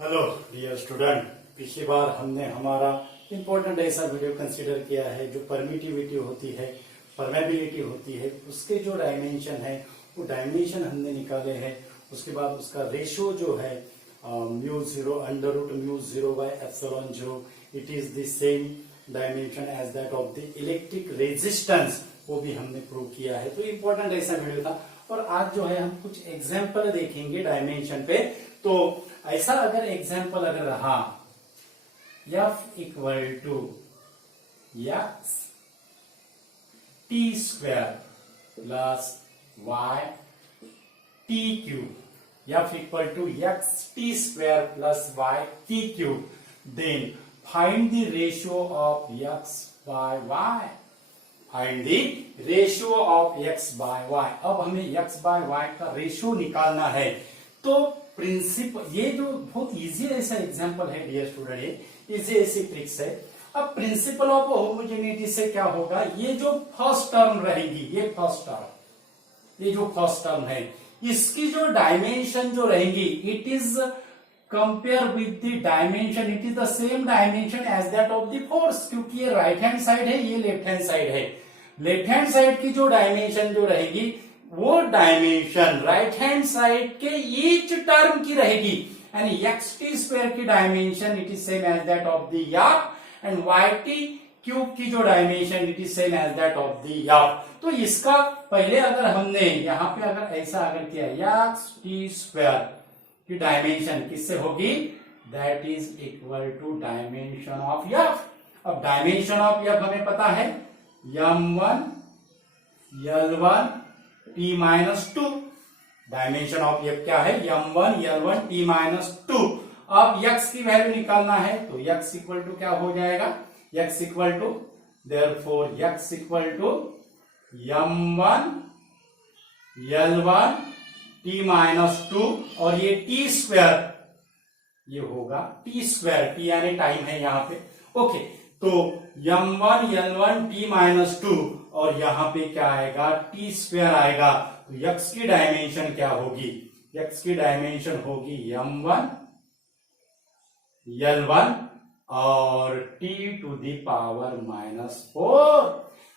Hello dear student, पिछली बार हमने हमारा इम्पोर्टेंट ऐसा वीडियो कंसीडर किया है जो परमिटिविटी होती है, परमेबिलिटी होती है, उसके जो डायमेंशन है वो डायमेंशन हमने निकाले हैं। उसके बाद उसका रेशियो जो है mu zero under root mu zero by epsilon zero, it is the same dimension as that of the electric resistance, वो भी हमने प्रूव किया है। तो इम्पोर्टेंट ऐसा वीडियो था। और आज जो है हम कुछ एग्जाम्पल देखेंगे डायमेंशन पे। तो ऐसा अगर एग्जाम्पल अगर रहा F equal to X T square plus Y T cube, F equal to X T square plus Y T cube, then find the ratio of X by Y, find the ratio of X by Y. अब हमें X by Y का ratio निकालना है। तो principal, ये जो बहुत easy ऐसा एग्जांपल है डियर स्टूडेंट, ये इजी ऐसी ट्रिक्स है। अब प्रिंसिपल ऑफ होमोजेनिटी से क्या होगा, ये जो फर्स्ट टर्म रहेगी, ये फर्स्ट टर्म, ये जो फर्स्ट टर्म है, इसकी जो डायमेंशन जो रहेंगी, it is compare with the dimension, it is the same dimension as that of the force, क्योंकि ये राइट हैंड साइड है, ये लेफ्ट हैंड साइड है। लेफ्ट हैंड साइड की जो डायमेंशन जो रहेगी, वो डायमेंशन राइट हैंड साइड के ईच टर्म की रहेगी। एंड एक्स टी स्क्वायर की dimension it is same as that of the yak, and Y T cube की जो dimension it is same as that of the yak. तो इसका पहले अगर हमने यहाँ पे अगर ऐसा अगर किया, एक्स टी स्क्वायर की डायमेंशन किससे होगी, that is equal to dimension of F. अब डायमेंशन ऑफ एफ हमें पता है m1 l1 t minus two, dimension of F क्या है, m1 l1 t minus two. अब x की वैल्यू निकालना है, तो x इक्वल टू क्या हो जाएगा, x equal to, therefore x equal to m1 l1 t minus two, और ये t स्क्वायर, ये होगा t स्क्वायर, t यानी टाइम है यहाँ पे। ओके, तो m1 l1 t minus two, और यहां पे क्या आएगा, t स्क्वायर आएगा। तो x की डायमेंशन क्या होगी, x की डायमेंशन होगी m1 l1 और t to the power minus 4,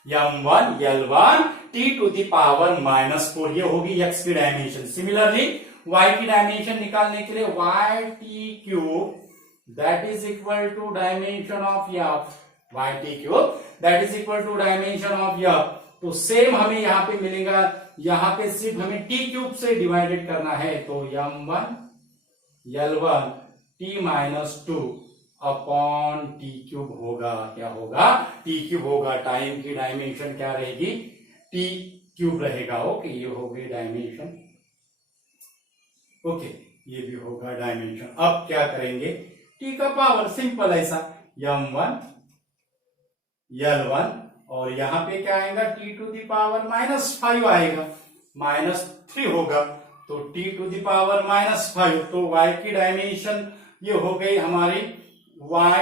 m1 l1 t to the power minus 4, ये होगी x की डायमेंशन। सिमिलरली y की डायमेंशन निकालने के लिए y t cube that is equal to dimension of f, y t cube that is equal to dimension of f। तो same हमें यहाँ पे मिलेगा, यहाँ पे सिर्फ हमें t क्यूब से डिवाइडेड करना है, तो m1 l1 t minus two upon t cube होगा, क्या होगा, t क्यूब होगा। टाइम की डायमेंशन क्या रहेगी, t क्यूब रहेगा। ओके, ये हो गई डायमेंशन। ओके, ये भी होगा डायमेंशन। अब क्या करेंगे, t का पावर, सिंपल ऐसा, m1 l1, और यहां पे क्या आएगा, t to the power minus 5 आएगा, माइनस 3 होगा, तो t to the power minus 5। तो y की डायमेंशन ये हो गई हमारी y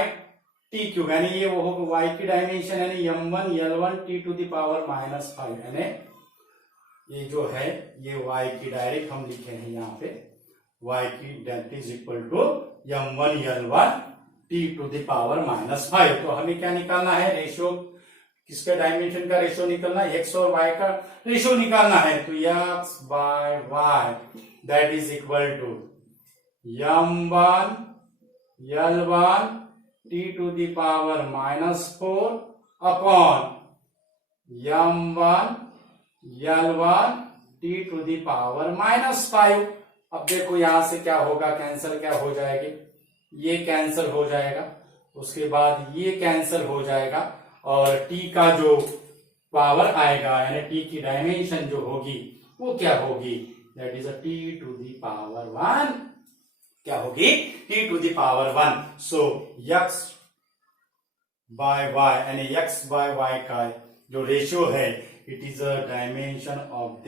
t क्यूब, यानी ये वो होगा y की डायमेंशन, यानी m1 l1 t to the power minus 5, यानी ये जो है ये y की डायरेक्ट हम लिखे हैं यहाँ पे, y की that is equal to m1 l1 t to the power minus 5। तो हमें क्या निकालना है, रेशियो, किसका डायमेंशन का रेशियो निकालना है, x और y का रेशियो निकालना है। तो x by y that is equal to m1 l1 t to the power minus 4 upon m1 l1 t to the power minus 5। अब देखो यहां से क्या होगा, कैंसिल क्या हो जाएगी, ये कैंसिल हो जाएगा, उसके बाद ये कैंसिल हो जाएगा, और t का जो पावर आएगा, यानी t की डायमेंशन जो होगी वो क्या होगी, that is t to the power 1, क्या होगी, t to the power 1। So x by y, यानी x बाय y का जो रेशियो है, it is a dimension of the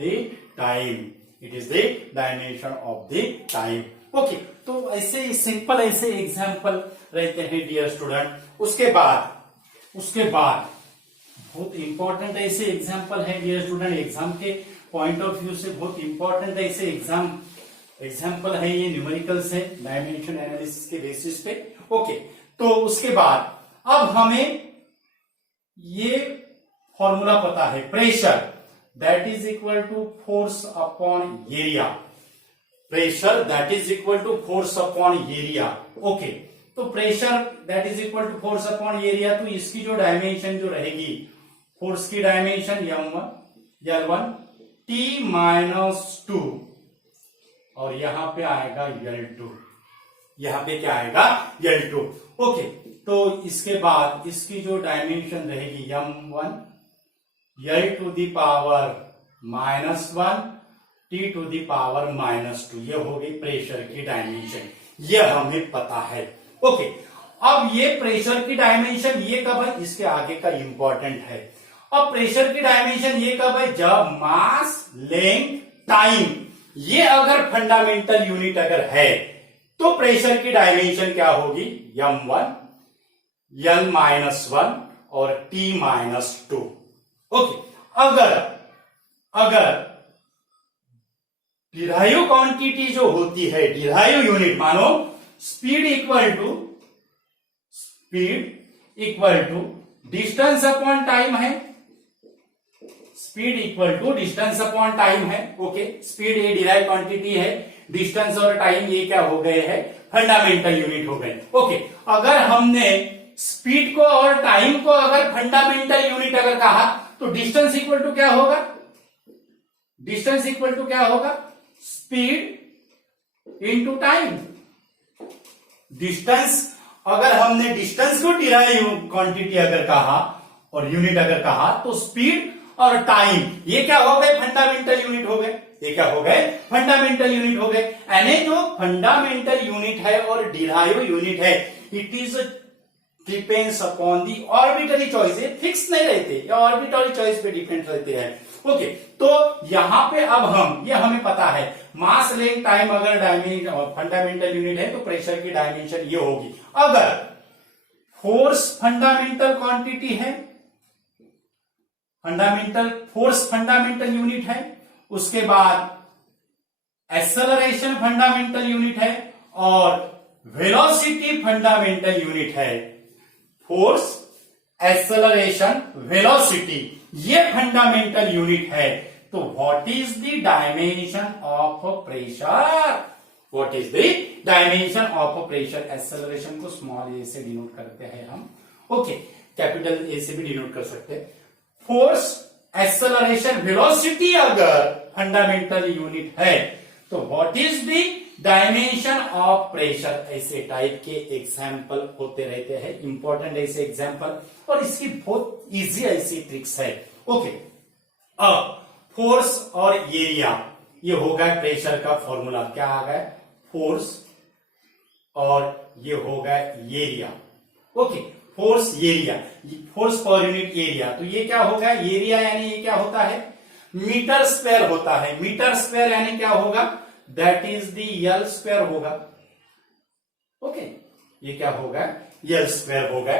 time, it is the dimension of the time. Okay, तो ऐसे simple ऐसे example रहते हैं डियर स्टूडेंट। उसके बाद बहुत इंपॉर्टेंट ऐसे एग्जाम्पल है डियर स्टूडेंट, एग्जाम के पॉइंट ऑफ व्यू से बहुत इंपॉर्टेंट ऐसे एग्जाम एग्जाम्पल है ये, न्यूमेरिकल्स है डायमेंशन एनालिसिस के बेसिस पे। ओके, तो उसके बाद अब हमें ये फॉर्मूला पता है, pressure that is equal to force upon area, pressure that is equal to force upon area. Okay, तो pressure that is equal to force upon area, तो इसकी जो डायमेंशन जो रहेगी, फोर्स की डायमेंशन L1 T माइनस 2, और यहां पे आएगा L2, यहां पे क्या आएगा L2। ओके, तो इसके बाद इसकी जो डायमेंशन रहेगी M1 L to the power -1 T to the power -2, ये हो गई प्रेशर की डायमेंशन, ये हमें पता है। ओके, अब ये प्रेशर की डायमेंशन ये कब है, इसके आगे का इंपॉर्टेंट है। अब प्रेशर की डायमेंशन ये कब है, जब मास, लेंथ, टाइम ये अगर फंडामेंटल यूनिट अगर है, तो प्रेशर की डायमेंशन क्या होगी, M1 L-1 और T-2। ओके, अगर डिराइव क्वांटिटी जो होती है, डिराइव यूनिट, मानो speed equal to distance upon time है, speed equal to distance upon time है। ओके, स्पीड ये डिराइव क्वांटिटी है, डिस्टेंस और टाइम ये क्या हो गए हैं, फंडामेंटल यूनिट हो गए। ओके, अगर हमने स्पीड को और टाइम को अगर फंडामेंटल यूनिट अगर कहा, तो डिस्टेंस इक्वल टू क्या होगा, डिस्टेंस इक्वल टू क्या होगा, स्पीड इनटू टाइम। डिस्टेंस, अगर हमने डिस्टेंस को डिराइव क्वांटिटी अगर कहा और यूनिट अगर कहा, तो स्पीड और टाइम ये क्या हो गए, फंडामेंटल यूनिट हो गए, ये क्या हो गए, फंडामेंटल यूनिट हो गए। यानी जो फंडामेंटल यूनिट है और डिराइव यूनिट है, it is depends upon the arbitrary choice, ये फिक्स नहीं रहते, ये ऑर्बिटरी चॉइस पे डिपेंड रहते हैं। ओके, तो यहां पे अब ये हमें पता है, मास, लेंथ, टाइम अगर डायमेंशन फंडामेंटल यूनिट है, तो प्रेशर की डायमेंशन ये होगी। अगर फोर्स फंडामेंटल क्वांटिटी है, फोर्स फंडामेंटल यूनिट है, उसके बाद एक्सेलरेशन फंडामेंटल यूनिट है, और वेलोसिटी फंडामेंटल यूनिट है। फोर्स, एक्सेलरेशन, वेलोसिटी ये फंडामेंटल यूनिट है। तो what is the dimension of pressure, what is the dimension of pressure. Acceleration को स्मॉल ए से डिनोट करते हैं हम, ओके, कैपिटल ए से भी डिनोट कर सकते हैं। फोर्स, एक्सेलरेशन, वेलोसिटी अगर फंडामेंटल यूनिट है, तो what is the dimension of pressure. ऐसे टाइप के एग्जाम्पल होते रहते हैं, इंपॉर्टेंट ऐसे एग्जाम्पल, और इसकी बहुत इजी ऐसी ट्रिक्स है। ओके, अब फोर्स और एरिया, ये हो गया प्रेशर का फॉर्मूला, क्या आ गया, फोर्स और ये हो गया area. Okay, force, area, force per unit area, तो ये क्या होगा, एरिया यानी ये क्या होता है, मीटर स्क्वायर होता है। मीटर स्क्वायर यानी क्या होगा, that is the L square होगा। ओके, ये क्या होगा, L स्क्वायर होगा।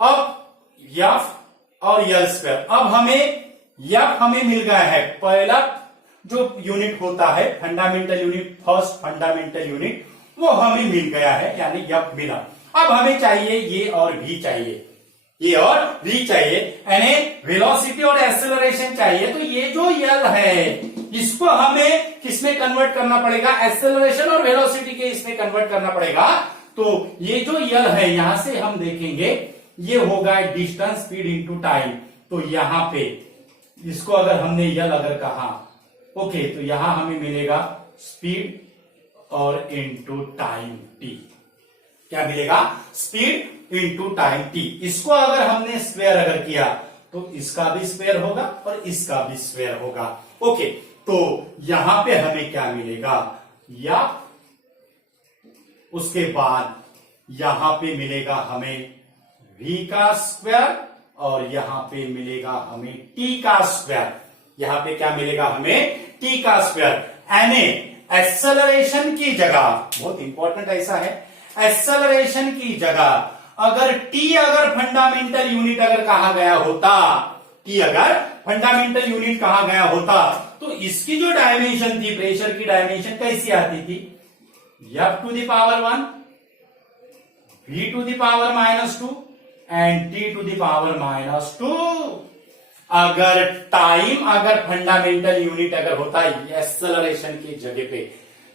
अब F और L स्क्वायर, अब हमें मिल गया है, पहला जो यूनिट होता है fundamental unit, first fundamental unit, वो हमें मिल गया है, यानी F मिला। अब हमें चाहिए ये और V चाहिए, ये और V चाहिए, यानी वेलोसिटी और एक्सेलरेशन चाहिए। तो ये जो L है, इसको हमें किसमें कन्वर्ट करना पड़ेगा, एक्सेलरेशन और वेलोसिटी के इसमें कन्वर्ट करना पड़ेगा। तो ये जो L है, यहां से हम देखेंगे, ये होगा डिस्टेंस, स्पीड इनटू टाइम। तो यहां पे इसको अगर हमने L अगर कहा, ओके, तो यहां हमें मिलेगा स्पीड और इनटू टाइम T। क्या मिलेगा, स्पीड इनटू टाइम T। इसको अगर हमने स्क्वायर अगर किया, तो इसका भी स्क्वायर होगा और इसका भी स्क्वायर होगा। ओके, तो यहां पे हमें क्या मिलेगा, या उसके बाद यहां पे मिलेगा हमें V का स्क्वायर, और यहां पे मिलेगा हमें T का स्क्वायर। यहां पे क्या मिलेगा हमें, T का स्क्वायर। यानी एक्सेलरेशन की जगह, बहुत इंपॉर्टेंट ऐसा है, एक्सेलरेशन की जगह अगर T अगर फंडामेंटल यूनिट अगर कहा गया होता, T अगर फंडामेंटल यूनिट कहा गया होता, तो इसकी जो डायमेंशन थी, प्रेशर की डायमेंशन कैसी आती थी, F to the power 1, V to the power -2 and T to the power -2। अगर टाइम, अगर फंडामेंटल यूनिट अगर होता है एक्सेलरेशन की जगह पे,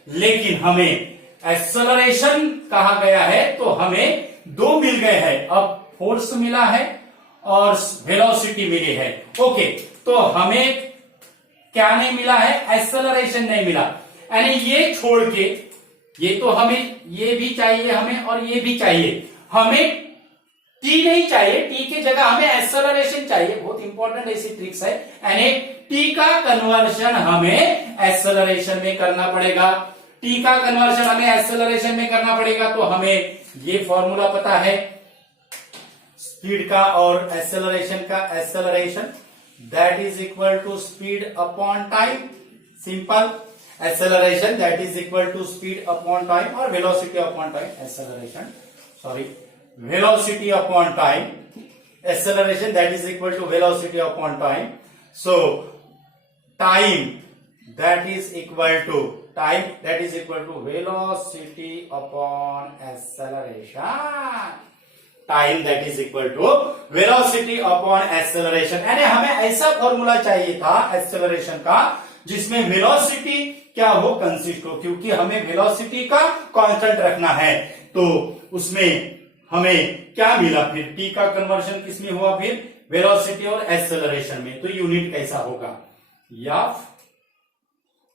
लेकिन हमें एक्सेलरेशन कहा गया है तो हमें दो मिल गए हैं, अब फोर्स मिला है और वेलोसिटी मिली है। ओके, तो हमें क्या नहीं मिला है, एक्सेलरेशन नहीं मिला। यानी ये छोड़ के, ये तो हमें ये भी चाहिए हमें और ये भी चाहिए, हमें टी नहीं चाहिए, टी की जगह हमें एक्सेलरेशन चाहिए। बहुत इंपॉर्टेंट ऐसी ट्रिक्स है, यानी टी का कन्वर्शन हमें एक्सेलरेशन में करना पड़ेगा, टी का कन्वर्शन हमें एक्सेलरेशन में करना पड़ेगा। तो हमें ये फॉर्मूला पता है स्पीड का और एक्सेलरेशन का, acceleration that is equal to speed upon time, simple. Acceleration that is equal to speed upon time और velocity upon time, acceleration sorry velocity upon time, acceleration that is equal to velocity upon time. So time that is equal to velocity upon acceleration, time that is equal to velocity upon acceleration। यानी हमें ऐसा formula चाहिए था acceleration का जिसमें velocity क्या हो, consist हो, क्योंकि हमें वेलोसिटी का कांस्टेंट रखना है। तो उसमें हमें क्या मिला, फिर टी का कन्वर्शन किसमें हुआ, फिर वेलोसिटी और एक्सेलरेशन में। तो यूनिट कैसा होगा, एफ,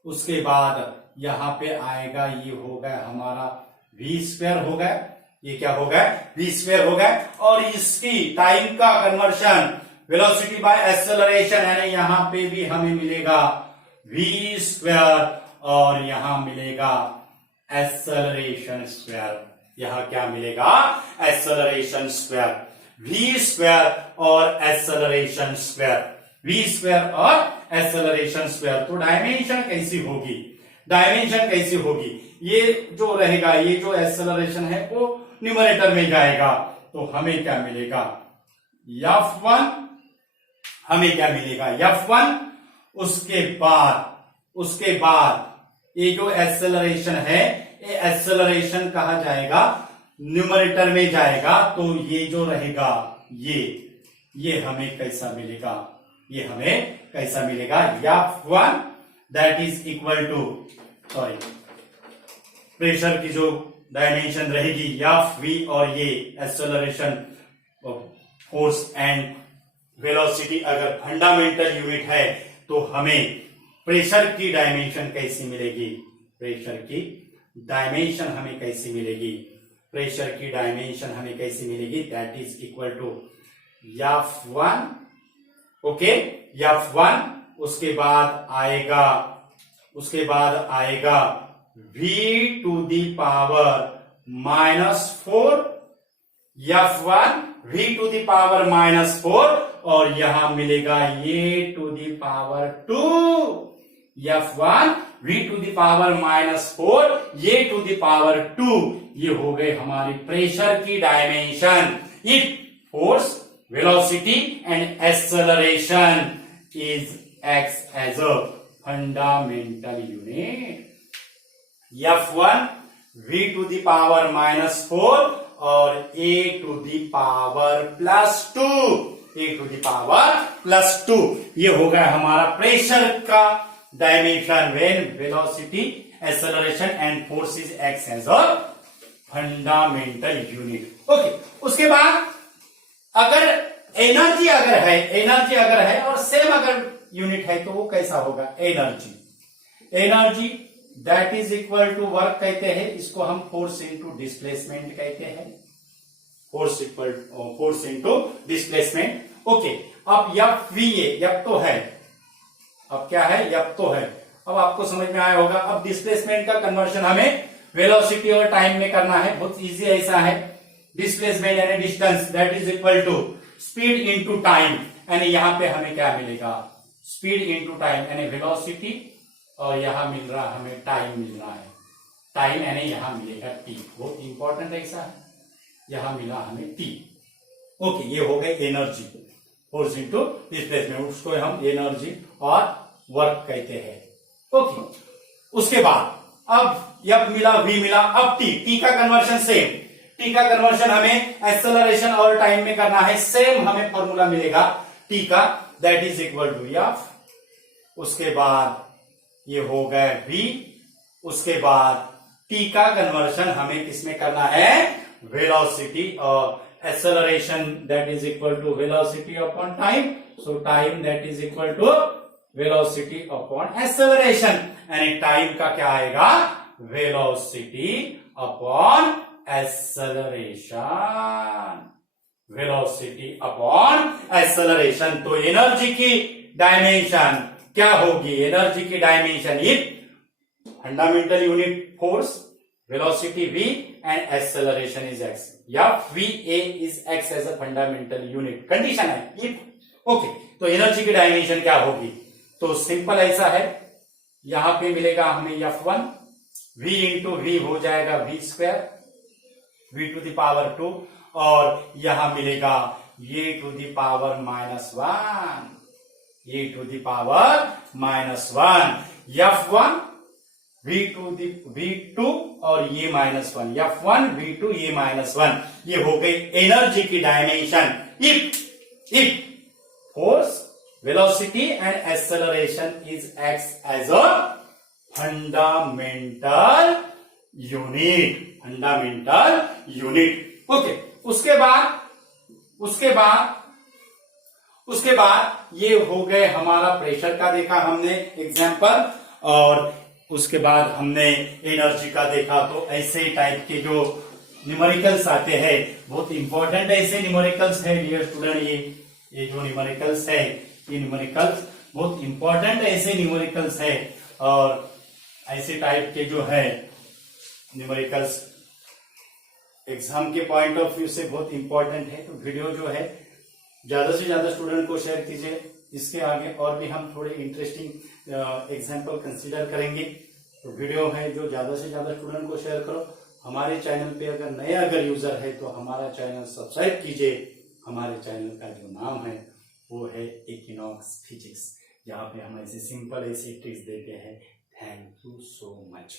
उसके बाद यहां पे आएगा, ये हो गया हमारा v स्क्वायर हो गया, ये क्या हो गया, v स्क्वायर हो गया। और इसकी टाइम का कन्वर्शन वेलोसिटी बाय एक्सेलरेशन, यानी यहां पे भी हमें मिलेगा v स्क्वायर और यहां मिलेगा एक्सेलरेशन स्क्वायर। यहां क्या मिलेगा, एक्सेलरेशन स्क्वायर, v स्क्वायर और एक्सेलरेशन स्क्वायर, v स्क्वायर और एक्सेलरेशन स्क्वायर। तो डायमेंशन कैसी होगी, डायमेंशन कैसी होगी, ये जो रहेगा, ये जो एक्सेलरेशन है वो न्यूमरेटर में जाएगा। तो हमें क्या मिलेगा, F1, हमें क्या मिलेगा F1। उसके बाद ये जो एक्सेलरेशन है, ये एक्सेलरेशन कहा जाएगा, न्यूमरेटर में जाएगा। तो ये जो रहेगा, ये हमें कैसा मिलेगा, ये हमें कैसा मिलेगा, F1 that is equal to, sorry, pressure की जो डायमेंशन रहेगी Fv और ये एक्सेलरेशन, फोर्स एंड वेलोसिटी अगर फंडामेंटल यूनिट है तो हमें प्रेशर की डायमेंशन कैसी मिलेगी, प्रेशर की डायमेंशन हमें कैसी मिलेगी, प्रेशर की डायमेंशन हमें कैसी मिलेगी, that is equal to F1। Okay, F1, उसके बाद आएगा v to the power -4, F1 v to the power -4 और यहां मिलेगा ये to the power 2, F1 v to the power -4, ये टू दी पावर 2। ये हो गए हमारी प्रेशर की dimension. If force, velocity and acceleration is x as a fundamental unit, F1 v to the power -4 और a to the power +2, a to the power +2। ये हो गया हमारा प्रेशर का dimension when velocity, acceleration and force is x as a fundamental unit. Okay, उसके बाद अगर energy अगर है और सेम अगर यूनिट है तो वो कैसा होगा, energy that is equal to work कहते हैं, इसको हम फोर्स इंटू डिस्प्लेसमेंट कहते हैं, फोर्स इंटू डिस्प्लेसमेंट। ओके, अब F तो है, अब क्या है, F तो है, अब आपको समझ में आया होगा। अब डिस्प्लेसमेंट का कन्वर्शन हमें वेलोसिटी और टाइम में करना है, बहुत इजी ऐसा है। डिस्प्लेसमेंट यानी distance that is equal to speed into time, यानी यहां पे हमें क्या मिलेगा, स्पीड इंटू टाइम यानी वेलोसिटी, और यहां मिल रहा हमें टाइम मिल रहा है, टाइम यानी यहां मिलेगा टी, बहुत इंपॉर्टेंट ऐसा है, यहां मिला हमें टी। ओके, ये हो गई एनर्जी, फोर्स इंटू डिस्प्लेसमेंट, उसको हम एनर्जी, और वर्क कहते हैं। ओके, उसके बाद अब F मिला, V मिला, अब T का कन्वर्शन सेम। T का कन्वर्शन हमें एक्सेलरेशन और टाइम में करना है, सेम हमें फॉर्मूला मिलेगा T का, that is equal to F। उसके बाद ये हो गया V, उसके बाद T का कन्वर्शन हमें किसमें करना है, वेलोसिटी और acceleration that is equal to velocity upon time, so time that is equal to velocity upon acceleration, यानी टाइम का क्या आएगा, velocity upon acceleration, velocity upon acceleration. तो एनर्जी की डायमेंशन क्या होगी, एनर्जी की dimension is fundamental unit force, velocity v and acceleration is x, या va is x as a fundamental unit, condition है if। ओके, तो एनर्जी की dimension क्या होगी, तो सिंपल ऐसा है, यहां पे मिलेगा हमें F1, v इंटू वी हो जाएगा v square, v to the power 2, और यहां मिलेगा ये टू द पावर -1, ये to the power -1, F1 V2 और ये -1, F1 V2 ये -1, ये हो गई एनर्जी की dimension if force, velocity and acceleration is x as a fundamental unit, fundamental unit. Okay, उसके बाद ये हो गए हमारा प्रेशर का देखा हमने एग्जांपल, और उसके बाद हमने एनर्जी का देखा। तो ऐसे टाइप के जो न्यूमेरिकल्स आते हैं, बहुत इंपॉर्टेंट ऐसे न्यूमेरिकल्स है डियर स्टूडेंट, ये जो न्यूमेरिकल्स है, ये न्यूमेरिकल्स बहुत इंपॉर्टेंट ऐसे न्यूमेरिकल्स है, और ऐसे टाइप के जो है न्यूमेरिकल्स एग्जाम के पॉइंट ऑफ व्यू से बहुत इंपॉर्टेंट है। तो वीडियो जो है ज्यादा से ज्यादा स्टूडेंट को शेयर कीजिए, इसके आगे और भी हम थोड़े इंटरेस्टिंग एग्जाम्पल कंसीडर करेंगे। तो वीडियो है जो ज्यादा से ज्यादा स्टूडेंट को शेयर करो। हमारे चैनल पे अगर नए यूजर है तो हमारा चैनल सब्सक्राइब कीजिए। हमारे चैनल का जो नाम है वो है इक्विनॉक्स फिजिक्स, जहाँ पे हम ऐसे सिंपल ऐसे ट्रिक्स देते हैं। Thank you so much.